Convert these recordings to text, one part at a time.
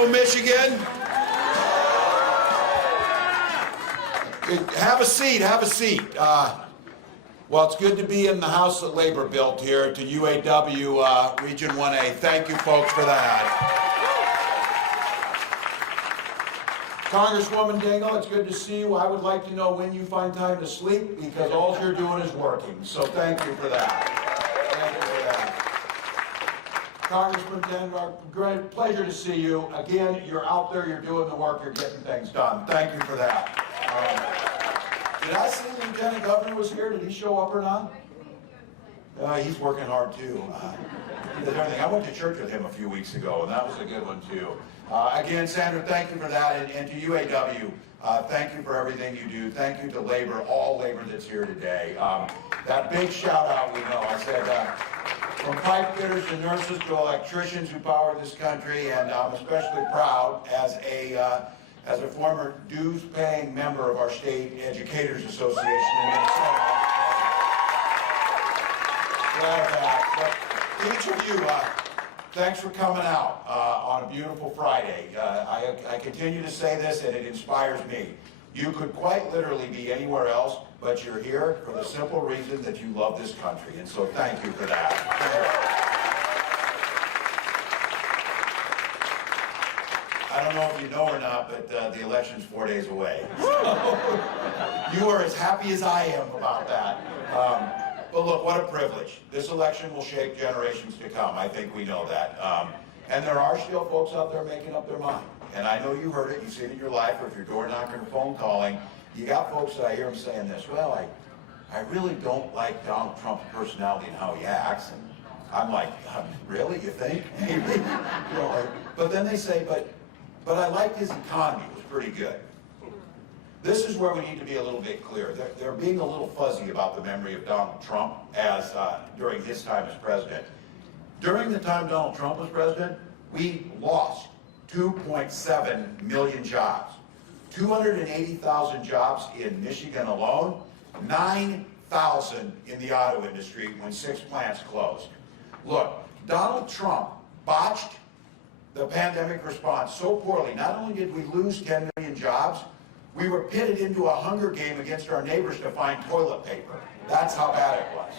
Hello, Michigan. Have a seat, have a seat. Well, it's good to be in the house that labor built here to UAW Region 1A. Thank you, folks, for that. Congresswoman Dingell, it's good to see you. I would like to know when you find time to sleep, because all you're doing is working. So thank you for that. Thank you for that. Congressman Dingell, great pleasure to see you. Again, you're out there, you're doing the work, you're getting things done. Thank you for that. Did I see the Lieutenant Governor was here? Did he show up or not? He's working hard too. He does everything. I went to church with him a few weeks ago, and that was a good one too. Again, Sandra, thank you for that, and to UAW, thank you for everything you do. Thank you to labor, all labor that's here today. That big shout out, we know. I said, from pipe fitters to nurses to electricians who power this country, and I'm especially proud as a former dues-paying member of our state educators association in Minnesota. Glad of that. But each of you, thanks for coming out on a beautiful Friday. I continue to say this, and it inspires me. You could quite literally be anywhere else, but you're here for the simple reason that you love this country, and so thank you for that. I don't know if you know or not, but the election's 4 days away. You are as happy as I am about that. But look, what a privilege. This election will shape generations to come. I think we know that. And there are still folks out there making up their mind. And I know you heard it, you've seen it in your life, or if you're door knocking or phone calling, you got folks that I hear them saying this, well, I really don't like Donald Trump's personality and how he acts. And I'm like, really, you think? But then they say, but I liked his economy, it was pretty good. This is where we need to be a little bit clear. They're being a little fuzzy about the memory of Donald Trump as during his time as president. During the time Donald Trump was president, we lost 2.7 million jobs. 280,000 jobs in Michigan alone, 9,000 in the auto industry when 6 plants closed. Look, Donald Trump botched the pandemic response so poorly. Not only did we lose 10 million jobs, we were pitted into a hunger game against our neighbors to find toilet paper. That's how bad it was.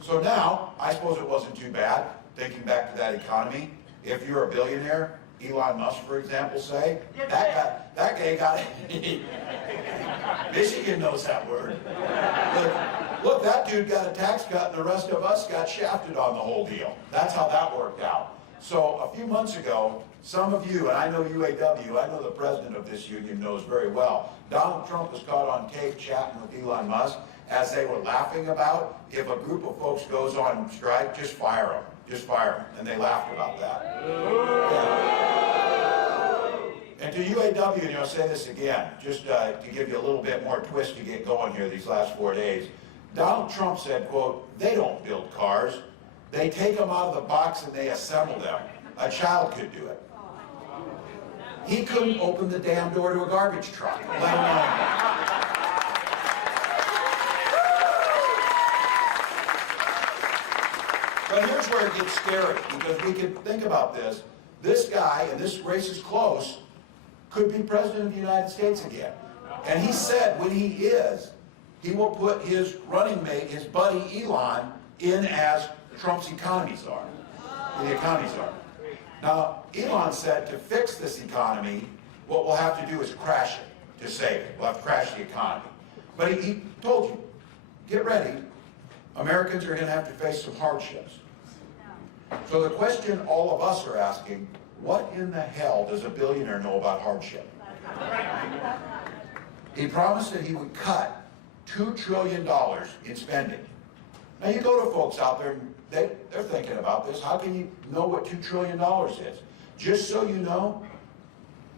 So now, I suppose it wasn't too bad, thinking back to that economy. If you're a billionaire, Elon Musk, for example, say, that guy got it. Michigan knows that word. Look, that dude got a tax cut and the rest of us got shafted on the whole deal. That's how that worked out. So a few months ago, some of you, and I know UAW, I know the president of this union knows very well, Donald Trump was caught on tape chatting with Elon Musk as they were laughing about, if a group of folks goes on strike, just fire them. Just fire them. And they laughed about that. Yeah. And to UAW, and I'll say this again, just to give you a little bit more twist to get going here these last 4 days. Donald Trump said, quote, they don't build cars. They take them out of the box and they assemble them. A child could do it. He couldn't open the damn door to a garbage truck, let alone. But here's where it gets scary, because we can think about this. This guy, and this race is close, could be president of the United States again. And he said when he is, he will put his running mate, his buddy Elon, in as Trump's economies are. The economies are. Now, Elon said to fix this economy, what we'll have to do is crash it to save it. We'll have to crash the economy. But he told you, get ready. Americans are going to have to face some hardships. So the question all of us are asking, what in the hell does a billionaire know about hardship? He promised that he would cut $2 trillion in spending. Now you go to folks out there, and they're thinking about this. How can you know what $2 trillion is? Just so you know,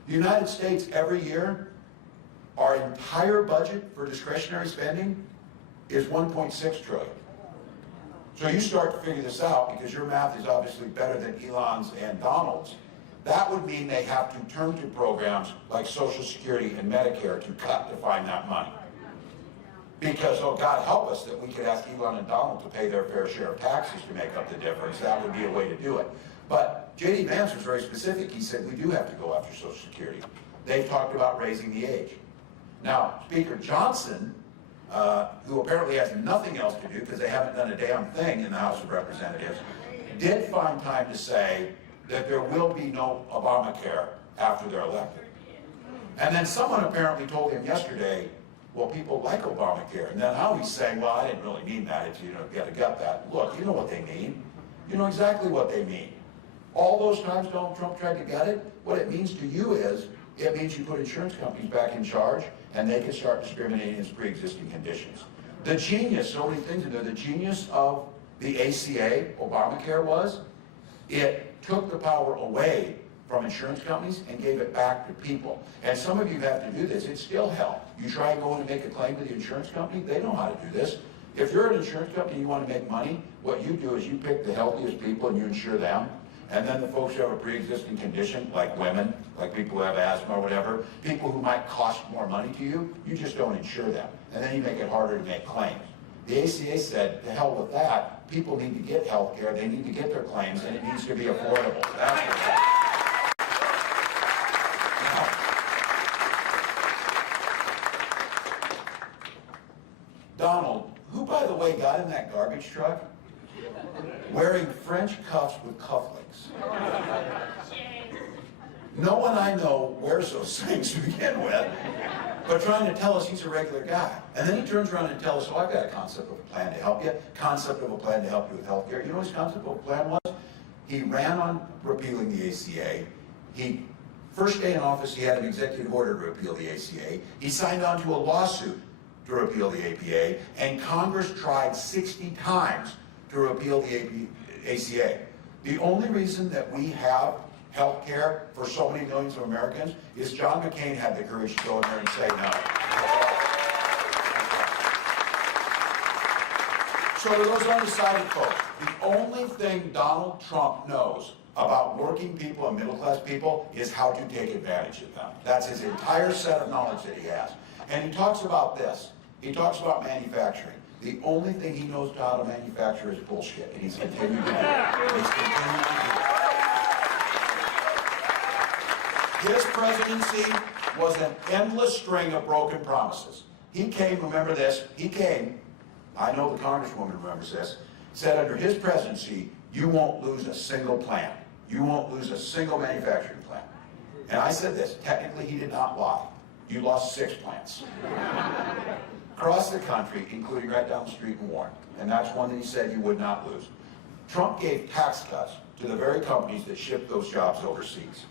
the United States every year, our entire budget for discretionary spending is $1.6 trillion. So you start to figure this out, because your math is obviously better than Elon's and Donald's. That would mean they have to turn to programs like Social Security and Medicare to cut to find that money. Because, oh God help us, that we could ask Elon and Donald to pay their fair share of taxes to make up the difference. That would be a way to do it. But J.D. Vance was very specific. He said, we do have to go after Social Security. They've talked about raising the age. Now, Speaker Johnson, who apparently has nothing else to do because they haven't done a damn thing in the House of Representatives, did find time to say that there will be no Obamacare after they're elected. And then someone apparently told him yesterday, well, people like Obamacare. And then now he's saying, well, I didn't really mean that. It's, you got to get that. Look, you know what they mean. You know exactly what they mean. All those times Donald Trump tried to get it, what it means to you is, it means you put insurance companies back in charge and they can start discriminating against pre-existing conditions. The genius, so many things in there, the genius of the ACA, Obamacare, was it took the power away from insurance companies and gave it back to people. And some of you have to do this. It's still hell. You try and go in and make a claim to the insurance company, they know how to do this. If you're an insurance company and you want to make money, what you do is you pick the healthiest people and you insure them. And then the folks who have a pre-existing condition, like women, like people who have asthma or whatever, people who might cost more money to you, you just don't insure them. And then you make it harder to make claims. The ACA said, to hell with that, people need to get health care, they need to get their claims, and it needs to be affordable. That's what it is. Donald, who, by the way, got in that garbage truck wearing French cuffs with cufflinks. No one I know wears those things to begin with, but trying to tell us he's a regular guy. And then he turns around and tells us, oh, I've got a concept of a plan to help you, concept of a plan to help you with health care. You know what his concept of a plan was? He ran on repealing the ACA. First day in office, he had an executive order to repeal the ACA. He signed on to a lawsuit to repeal the APA, and Congress tried 60 times to repeal the ACA. The only reason that we have health care for so many millions of Americans is John McCain had the courage to go in there and say no. So to those undecided folks, the only thing Donald Trump knows about working people and middle-class people is how to take advantage of them. That's his entire set of knowledge that he has. And he talks about this. He talks about manufacturing. The only thing he knows how to manufacture is bullshit, and he's continued to do it. He's continued to do it. His presidency was an endless string of broken promises. He came, remember this, he came, I know the Congresswoman remembers this, said under his presidency, you won't lose a single plant. You won't lose a single manufacturing plant. And I said this, technically he did not lie. You lost 6 plants. Across the country, including right down the street in Warren. And that's one that he said you would not lose. Trump gave tax cuts to the very companies that ship those jobs overseas.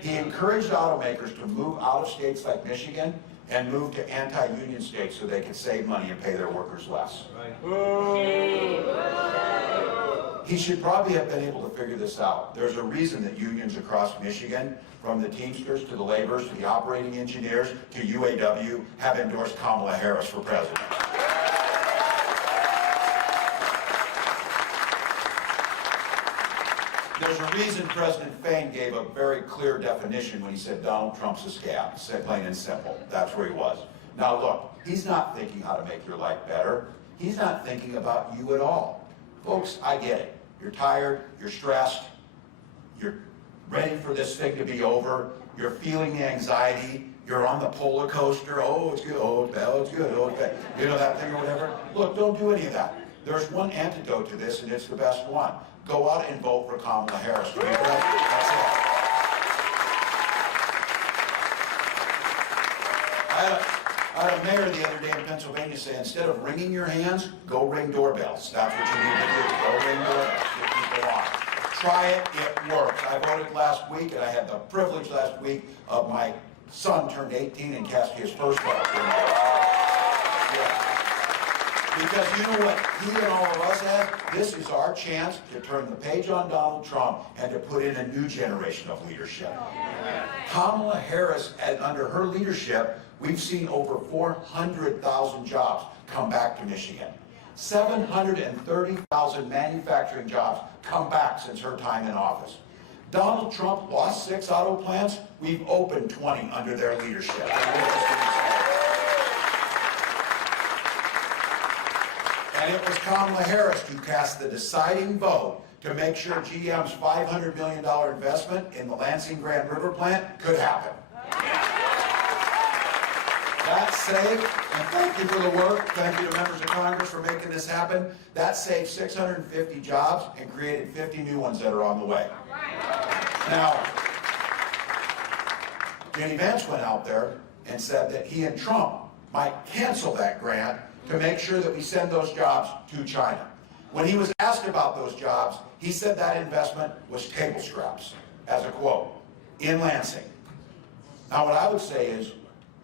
He encouraged automakers to move out of states like Michigan and move to anti-union states so they could save money and pay their workers less. He should probably have been able to figure this out. There's a reason that unions across Michigan, from the Teamsters to the laborers to the operating engineers to UAW, have endorsed Kamala Harris for president. There's a reason President Fain gave a very clear definition when he said Donald Trump's a scab. He said plain and simple. That's where he was. Now look, he's not thinking how to make your life better. He's not thinking about you at all. Folks, I get it. You're tired, you're stressed, you're ready for this thing to be over, you're feeling the anxiety, you're on the polar coaster, oh, it's good, oh, it's bad, oh, it's good, oh, it's bad. You know that thing or whatever? Look, don't do any of that. There's one antidote to this, and it's the best one. Go out and vote for Kamala Harris to be president. That's it. I had a mayor the other day in Pennsylvania say, instead of wringing your hands, go ring doorbells. That's what you need to do. Go ring doorbells. Get people on. Try it. It works. I voted last week, and I had the privilege last week of my son turned 18 and cast his first vote. Yeah. Because you know what he and all of us have? This is our chance to turn the page on Donald Trump and to put in a new generation of leadership. Kamala Harris, under her leadership, we've seen over 400,000 jobs come back to Michigan. 730,000 manufacturing jobs come back since her time in office. Donald Trump lost 6 auto plants. We've opened 20 under their leadership. And it was Kamala Harris who cast the deciding vote to make sure GM's $500 million investment in the Lansing Grand River plant could happen. That saved, and thank you for the work, thank you to members of Congress for making this happen, that saved 650 jobs and created 50 new ones that are on the way. Now, Jenny Vance went out there and said that he and Trump might cancel that grant to make sure that we send those jobs to China. When he was asked about those jobs, he said that investment was table scraps, as a quote, in Lansing. Now what I would say is,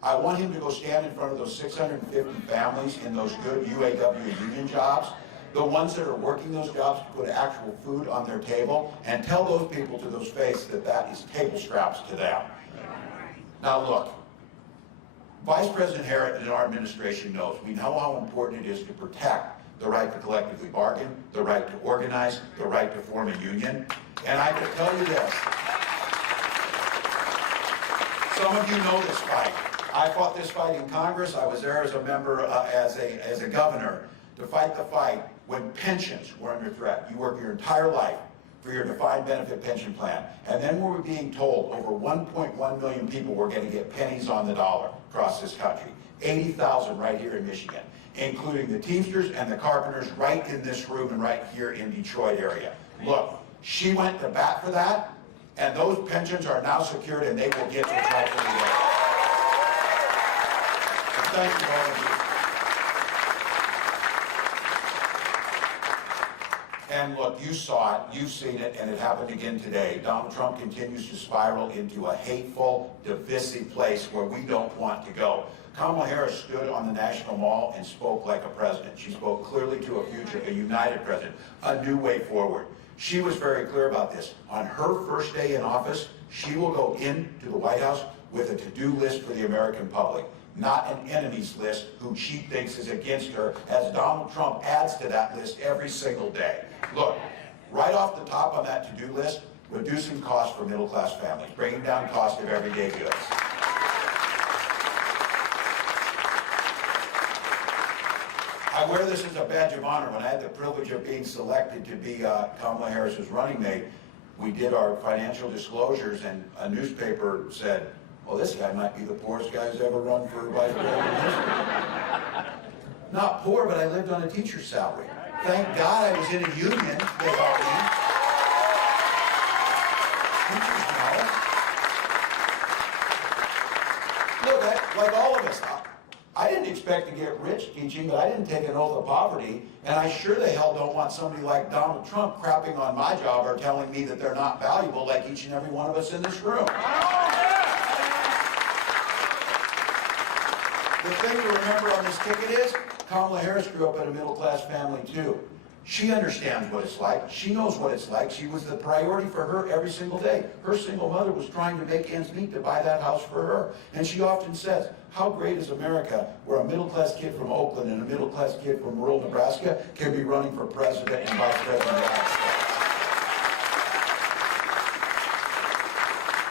I want him to go stand in front of those 650 families in those good UAW union jobs, the ones that are working those jobs to put actual food on their table, and tell those people to those faces that that is table scraps to them. Now look, Vice President Harris and our administration knows, we know how important it is to protect the right to collectively bargain, the right to organize, the right to form a union. And I can tell you this, some of you know this fight. I fought this fight in Congress. I was there as a member, as a governor, to fight the fight when pensions were under threat. You work your entire life for your defined benefit pension plan. And then we were being told over 1.1 million people were going to get pennies on the dollar across this country. 80,000 right here in Michigan, including the Teamsters and the carpenters right in this room and right here in Detroit area. Look, she went to bat for that, and those pensions are now secured and they will get what's rightfully theirs. So thank you all of you. And look, you saw it, you've seen it, and it happened again today. Donald Trump continues to spiral into a hateful, divisive place where we don't want to go. Kamala Harris stood on the National Mall and spoke like a president. She spoke clearly to a future, a united president, a new way forward. She was very clear about this. On her first day in office, she will go into the White House with a to-do list for the American public, not an enemies list who she thinks is against her, as Donald Trump adds to that list every single day. Look, right off the top on that to-do list, reducing costs for middle-class families, bringing down cost of everyday goods. I wear this as a badge of honor. When I had the privilege of being selected to be Kamala Harris's running mate, we did our financial disclosures, and a newspaper said, well, this guy might be the poorest guy who's ever run for vice president in history. Not poor, but I lived on a teacher's salary. Thank God I was in a union. They helped me. Teachers know. Look, like all of us, I didn't expect to get rich teaching, but I didn't take an oath of poverty, and I sure the hell don't want somebody like Donald Trump crapping on my job or telling me that they're not valuable like each and every one of us in this room. The thing to remember on this ticket is, Kamala Harris grew up in a middle-class family too. She understands what it's like. She knows what it's like. She was the priority for her every single day. Her single mother was trying to make ends meet to buy that house for her. And she often says, how great is America where a middle-class kid from Oakland and a middle-class kid from rural Nebraska can be running for president and vice president of the United States.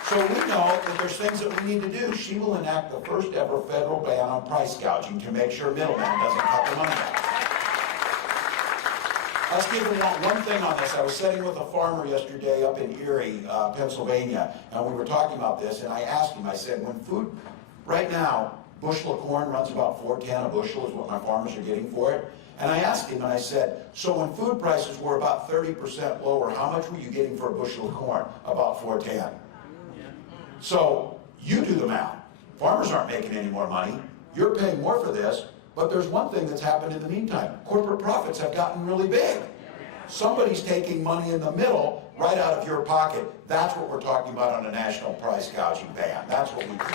So we know that there's things that we need to do. She will enact the first ever federal ban on price gouging to make sure middleman doesn't cut the money out. Let's give you one thing on this. I was sitting with a farmer yesterday up in Erie, Pennsylvania, and we were talking about this, and I asked him, I said, when food, right now, bushel of corn runs about $4.10 a bushel is what my farmers are getting for it. And I asked him, and I said, so when food prices were about 30% lower, how much were you getting for a bushel of corn? About $4.10. So you do the math. Farmers aren't making any more money. You're paying more for this, but there's one thing that's happened in the meantime. Corporate profits have gotten really big. Somebody's taking money in the middle right out of your pocket. That's what we're talking about on a national price gouging ban. That's what we can do.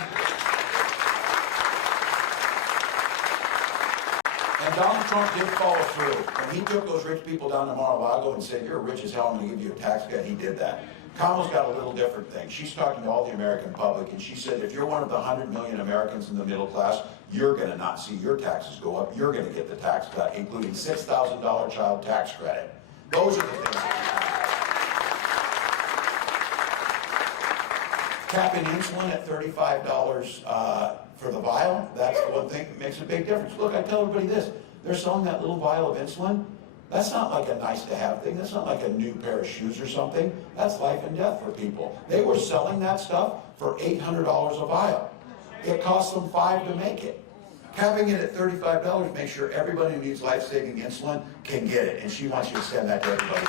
And Donald Trump did follow through. When he took those rich people down to Mar-a-Lago and said, you're rich as hell, I'm going to give you a tax cut, he did that. Kamala's got a little different thing. She's talking to all the American public, and she said, if you're one of the 100 million Americans in the middle class, you're going to not see your taxes go up. You're going to get the tax cut, including $6,000 child tax credit. Those are the things that capping insulin at $35 for the vial, that's the one thing that makes a big difference. Look, I tell everybody this. They're selling that little vial of insulin. That's not like a nice to have thing. That's not like a new pair of shoes or something. That's life and death for people. They were selling that stuff for $800 a vial. It cost them $5 to make it. Capping it at $35 makes sure everybody who needs life-saving insulin can get it, and she wants you to send that to everybody.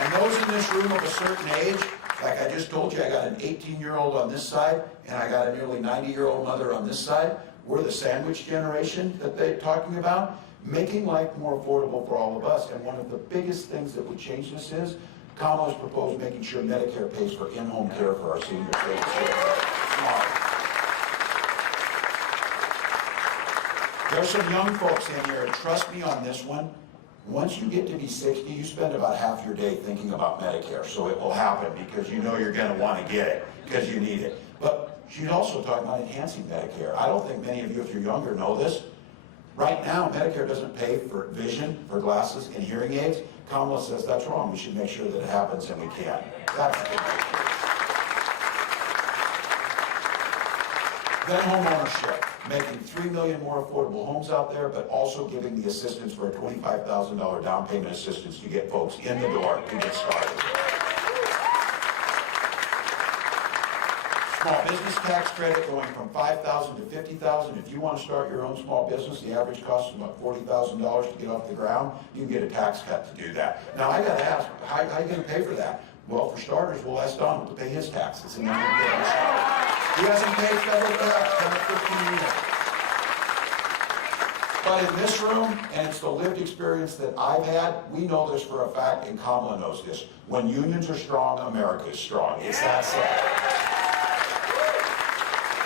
And those in this room of a certain age, like I just told you, I got an 18-year-old on this side, and I got a nearly 90-year-old mother on this side. We're the sandwich generation that they're talking about, making life more affordable for all of us. And one of the biggest things that would change this is Kamala's proposed making sure Medicare pays for in-home care for our seniors. There's some young folks in here, and trust me on this one. Once you get to be 60, you spend about half your day thinking about Medicare, so it will happen because you know you're going to want to get it because you need it. But she's also talking about enhancing Medicare. I don't think many of you, if you're younger, know this. Right now, Medicare doesn't pay for vision, for glasses, and hearing aids. Kamala says that's wrong. We should make sure that it happens, and we can. That's the big issue. Then home ownership, making 3 million more affordable homes out there, but also giving the assistance for a $25,000 down payment assistance to get folks in the door to get started. Small business tax credit going from $5,000 to $50,000. If you want to start your own small business, the average cost is about $40,000 to get off the ground. You can get a tax cut to do that. Now I got to ask, how are you going to pay for that? Well, for starters, we'll ask Donald to pay his taxes, and then we'll get him started. He hasn't paid federal tax for 15 years. But in this room, and it's the lived experience that I've had, we know this for a fact, and Kamala knows this. When unions are strong, America is strong. It's that simple.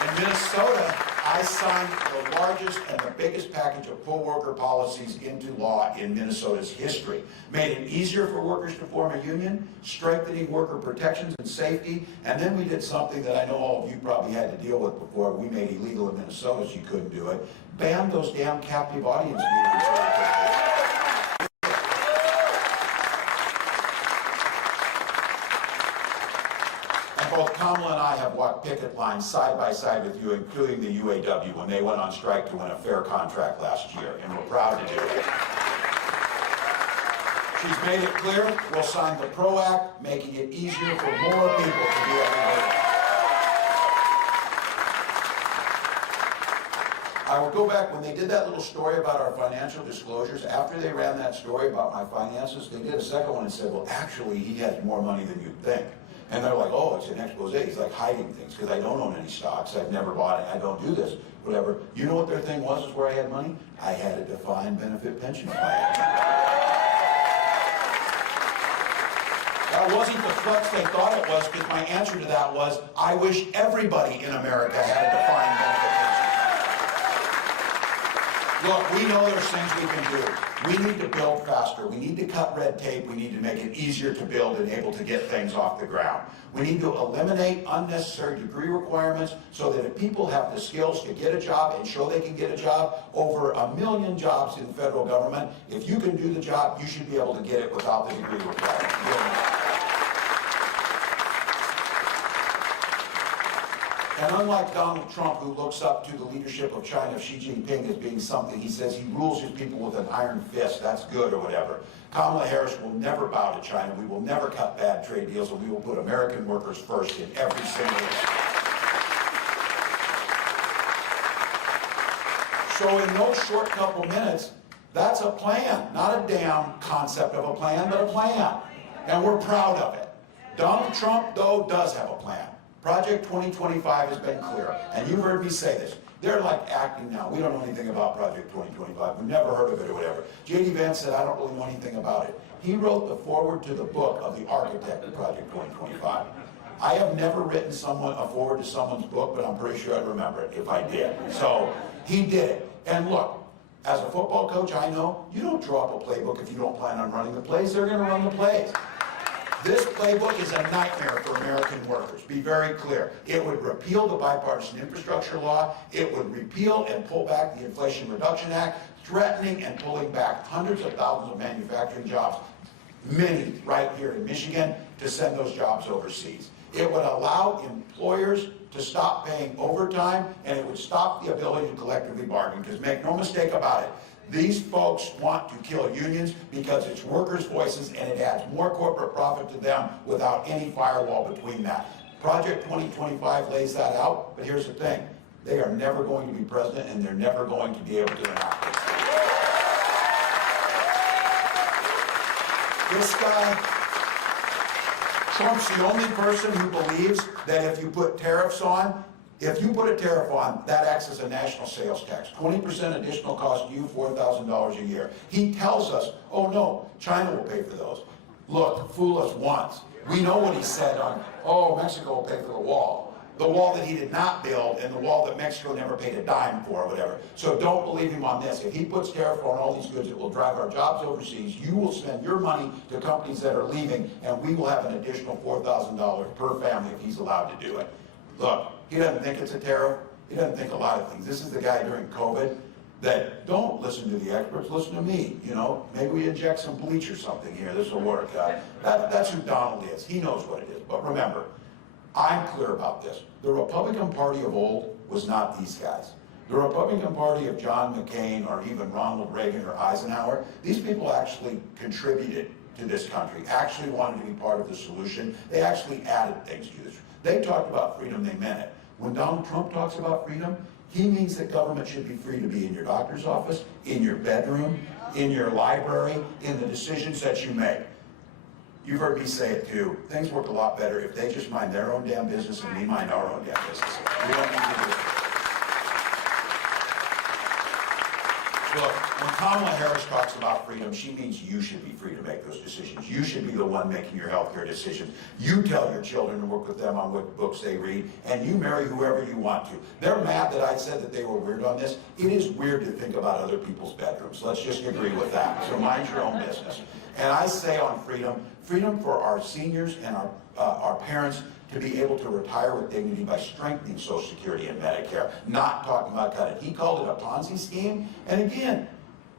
In Minnesota, I signed the largest and the biggest package of poll worker policies into law in Minnesota's history. Made it easier for workers to form a union, strengthening worker protections and safety, and then we did something that I know all of you probably had to deal with before. We made illegal in Minnesota so you couldn't do it. Banned those damn captive audience meetings. Both Kamala and I have walked picket lines side by side with you, including the UAW, when they went on strike to win a fair contract last year, and we're proud to do it. She's made it clear we'll sign the PRO Act, making it easier for more people to do everything. I will go back, when they did that little story about our financial disclosures, after they ran that story about my finances, they did a second one and said, well, actually, he has more money than you'd think. And they're like, oh, it's an expose. He's like hiding things because I don't own any stocks. I've never bought it. I don't do this, whatever. You know what their thing was is where I had money? I had a defined benefit pension plan. That wasn't the flex they thought it was, because my answer to that was, I wish everybody in America had a defined benefit pension plan. Look, we know there's things we can do. We need to build faster. We need to cut red tape. We need to make it easier to build and able to get things off the ground. We need to eliminate unnecessary degree requirements so that if people have the skills to get a job and show they can get a job, over 1 million jobs in the federal government, if you can do the job, you should be able to get it without the degree requirement. And unlike Donald Trump, who looks up to the leadership of China, Xi Jinping, as being something, he says he rules his people with an iron fist, that's good or whatever. Kamala Harris will never bow to China. We will never cut bad trade deals, and we will put American workers first in every single one. So in those short couple minutes, that's a plan, not a damn concept of a plan, but a plan. And we're proud of it. Donald Trump, though, does have a plan. Project 2025 has been clear, and you've heard me say this. They're like acting now. We don't know anything about Project 2025. We've never heard of it or whatever. J.D. Vance said, I don't really know anything about it. He wrote the foreword to the book of the architect of Project 2025. I have never written a foreword to someone's book, but I'm pretty sure I'd remember it if I did. So he did it. And look, as a football coach, I know you don't draw up a playbook if you don't plan on running the plays. They're going to run the plays. This playbook is a nightmare for American workers. Be very clear. It would repeal the bipartisan infrastructure law. It would repeal and pull back the Inflation Reduction Act, threatening and pulling back hundreds of thousands of manufacturing jobs, many right here in Michigan, to send those jobs overseas. It would allow employers to stop paying overtime, and it would stop the ability to collectively bargain, because make no mistake about it, these folks want to kill unions because it's workers' voices and it adds more corporate profit to them without any firewall between that. Project 2025 lays that out, but here's the thing. They are never going to be president, and they're never going to be able to enact this. This guy, Trump's the only person who believes that if you put tariffs on, if you put a tariff on, that acts as a national sales tax. 20% additional cost to you, $4,000 a year. He tells us, oh no, China will pay for those. Look, fool us once. We know what he said on, oh, Mexico will pay for the wall that he did not build, and the wall that Mexico never paid a dime for, or whatever. So don't believe him on this. If he puts tariff on all these goods, it will drive our jobs overseas. You will spend your money to companies that are leaving, and we will have an additional $4,000 per family if he's allowed to do it. Look, he doesn't think it's a tariff. He doesn't think a lot of things. This is the guy during COVID that don't listen to the experts, listen to me. You know, maybe we inject some bleach or something here. This will work. That's who Donald is. He knows what it is. But remember, I'm clear about this. The Republican Party of old was not these guys. The Republican Party of John McCain or even Ronald Reagan or Eisenhower, these people actually contributed to this country, actually wanted to be part of the solution. They actually added things to this. They talked about freedom, they meant it. When Donald Trump talks about freedom, he means that government should be free to be in your doctor's office, in your bedroom, in your library, in the decisions that you make. You've heard me say it too. Things work a lot better if they just mind their own damn business and we mind our own damn business. We don't need to do it. Look, when Kamala Harris talks about freedom, she means you should be free to make those decisions. You should be the one making your healthcare decisions. You tell your children to work with them on what books they read, and you marry whoever you want to. They're mad that I said that they were weird on this. It is weird to think about other people's bedrooms. Let's just agree with that. So mind your own business. And I say on freedom, freedom for our seniors and our parents to be able to retire with dignity by strengthening Social Security and Medicare, not talking about cutting. He called it a Ponzi scheme, and again,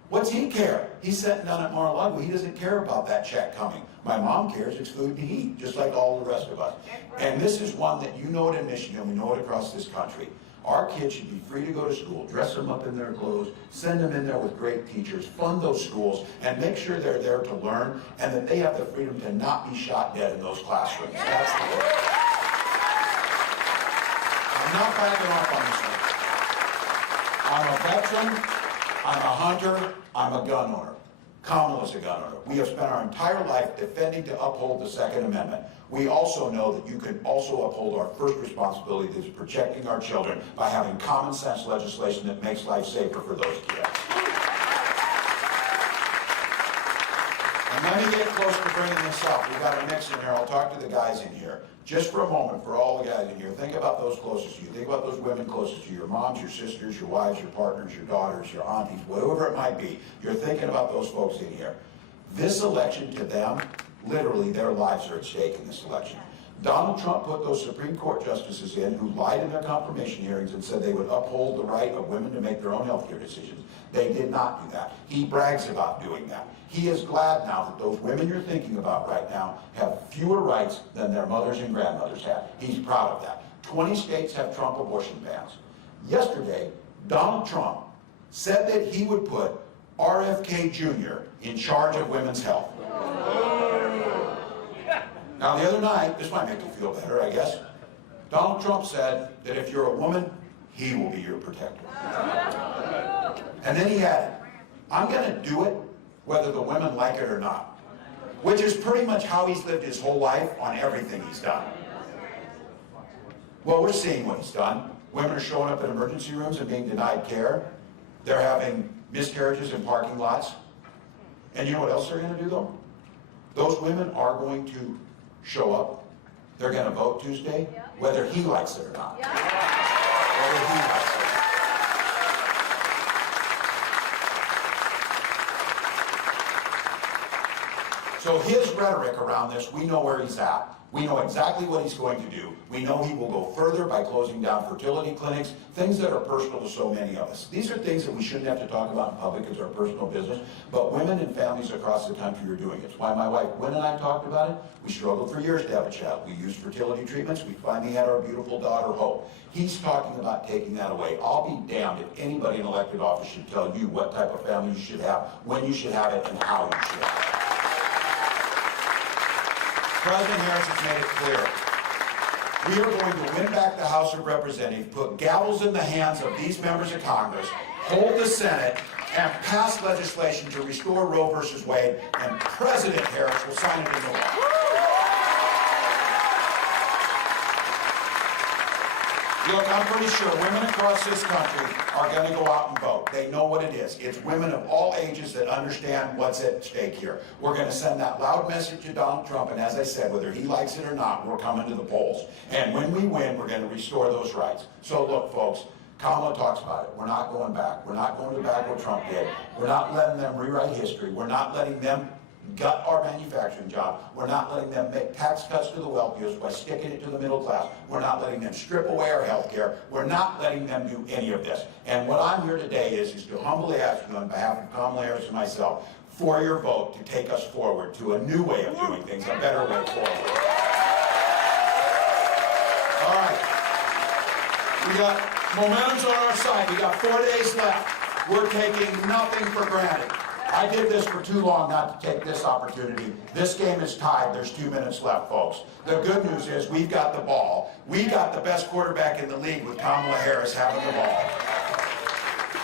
what's he care? He's sitting down at Mar-a-Lago. He doesn't care about that check coming. My mom cares. It's food to eat, just like all the rest of us. And this is one that you know it in Michigan, we know it across this country. Our kids should be free to go to school, dress them up in their clothes, send them in there with great teachers, fund those schools, and make sure they're there to learn, and that they have the freedom to not be shot dead in those classrooms. That's the way. I'm not backing off on this one. I'm a veteran, I'm a hunter, I'm a gun owner. Kamala's a gun owner. We have spent our entire life defending to uphold the Second Amendment. We also know that you can also uphold our first responsibility, that is protecting our children by having common sense legislation that makes life safer for those kids. And let me get close to bringing this up. We've got a mix in here. I'll talk to the guys in here. Just for a moment, for all the guys in here, think about those closest to you. Think about those women closest to you, your moms, your sisters, your wives, your partners, your daughters, your aunties, whatever it might be. You're thinking about those folks in here. This election to them, literally their lives are at stake in this election. Donald Trump put those Supreme Court justices in who lied in their confirmation hearings and said they would uphold the right of women to make their own health care decisions. They did not do that. He brags about doing that. He is glad now that those women you're thinking about right now have fewer rights than their mothers and grandmothers had. He's proud of that. 20 states have Trump abortion bans. Yesterday, Donald Trump said that he would put RFK Jr. in charge of women's health. Now, the other night, this might make you feel better, I guess, Donald Trump said that if you're a woman, he will be your protector. And then he added, I'm going to do it whether the women like it or not, which is pretty much how he's lived his whole life on everything he's done. Well, we're seeing what he's done. Women are showing up at emergency rooms and being denied care. They're having miscarriages in parking lots. And you know what else they're going to do, though? Those women are going to show up. They're going to vote Tuesday, whether he likes it or not. Whether he likes it. So his rhetoric around this, we know where he's at. We know exactly what he's going to do. We know he will go further by closing down fertility clinics, things that are personal to so many of us. These are things that we shouldn't have to talk about in public as our personal business, but women and families across the country are doing it. It's why my wife Gwen and I talked about it. We struggled for years to have a child. We used fertility treatments. We finally had our beautiful daughter, Hope. He's talking about taking that away. I'll be damned if anybody in elected office should tell you what type of family you should have, when you should have it, and how you should have it. President Harris has made it clear. We are going to win back the House of Representatives, put gavels in the hands of these members of Congress, hold the Senate, and pass legislation to restore Roe versus Wade, and President Harris will sign it into law. Look, I'm pretty sure women across this country are going to go out and vote. They know what it is. It's women of all ages that understand what's at stake here. We're going to send that loud message to Donald Trump, and as I said, whether he likes it or not, we're coming to the polls. And when we win, we're going to restore those rights. So look, folks, Kamala talks about it. We're not going back. We're not going back what Trump did. We're not letting them rewrite history. We're not letting them gut our manufacturing job. We're not letting them make tax cuts to the wealthiest by sticking it to the middle class. We're not letting them strip away our health care. We're not letting them do any of this. And what I'm here today is to humbly ask you on behalf of Kamala Harris and myself for your vote to take us forward to a new way of doing things, a better way forward. All right. We got momentum's on our side. We got 4 days left. We're taking nothing for granted. I did this for too long not to take this opportunity. This game is tied. There's 2 minutes left, folks. The good news is we've got the ball. We got the best quarterback in the league with Kamala Harris having the ball.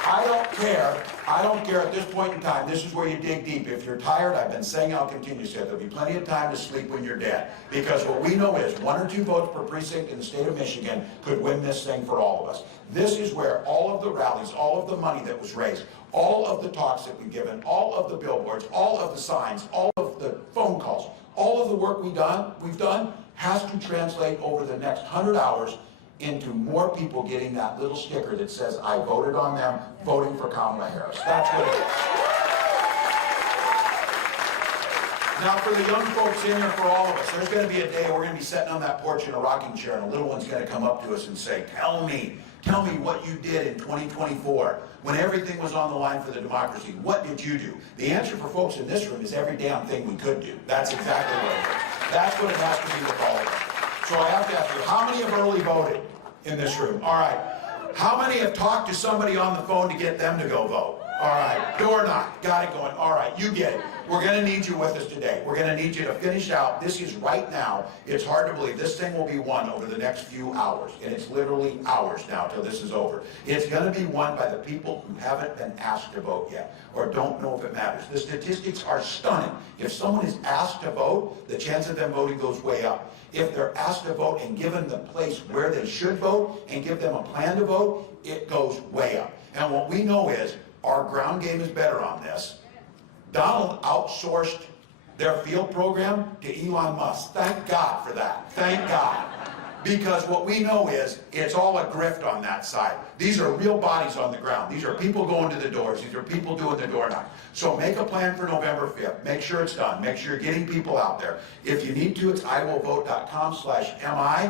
I don't care. I don't care at this point in time. This is where you dig deep. If you're tired, I've been saying, I'll continue to say, there'll be plenty of time to sleep when you're dead. Because what we know is 1 or 2 votes per precinct in the state of Michigan could win this thing for all of us. This is where all of the rallies, all of the money that was raised, all of the talks that we've given, all of the billboards, all of the signs, all of the phone calls, all of the work we've done has to translate over the next 100 hours into more people getting that little sticker that says, I voted on them, voting for Kamala Harris. That's what it is. Now for the young folks in here, for all of us, there's going to be a day we're going to be sitting on that porch in a rocking chair and a little one's going to come up to us and say, tell me what you did in 2024 when everything was on the line for the democracy. What did you do? The answer for folks in this room is every damn thing we could do. That's exactly what it is. That's what it has to be with all of us. So I have to ask you, how many have early voted in this room? All right. How many have talked to somebody on the phone to get them to go vote? All right. Door knock. Got it going. All right. You get it. We're going to need you with us today. We're going to need you to finish out. This is right now. It's hard to believe. This thing will be won over the next few hours. And it's literally hours now till this is over. It's going to be won by the people who haven't been asked to vote yet or don't know if it matters. The statistics are stunning. If someone is asked to vote, the chance of them voting goes way up. If they're asked to vote and given the place where they should vote and give them a plan to vote, it goes way up. And what we know is our ground game is better on this. Donald outsourced their field program to Elon Musk. Thank God for that. Thank God. Because what we know is it's all a grift on that side. These are real bodies on the ground. These are people going to the doors. These are people doing the door knock. So make a plan for November 5th. Make sure it's done. Make sure you're getting people out there. If you need to, it's iwillvote.com/mi.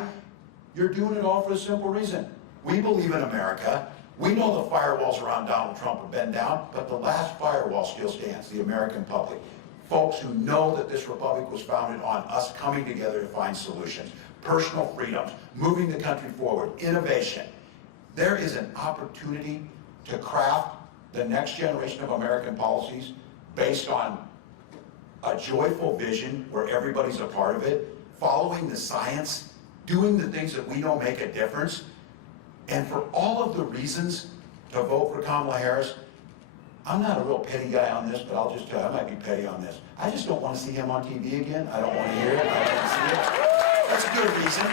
You're doing it all for a simple reason. We believe in America. We know the firewalls around Donald Trump have been down, but the last firewall still stands, the American public. Folks who know that this republic was founded on us coming together to find solutions, personal freedoms, moving the country forward, innovation. There is an opportunity to craft the next generation of American policies based on a joyful vision where everybody's a part of it, following the science, doing the things that we know make a difference. And for all of the reasons to vote for Kamala Harris, I'm not a real petty guy on this, but I'll just tell you, I might be petty on this. I just don't want to see him on TV again. I don't want to hear it. I don't want to see it. That's a good reason.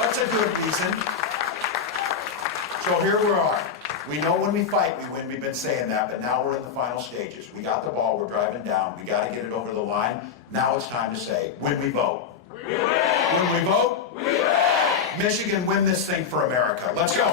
That's a good reason. So here we are. We know when we fight, we win. We've been saying that, but now we're in the final stages. We got the ball. We're driving down. We got to get it over the line. Now it's time to say, when we vote. We win. When we vote. We win. Michigan, win this thing for America. Let's go.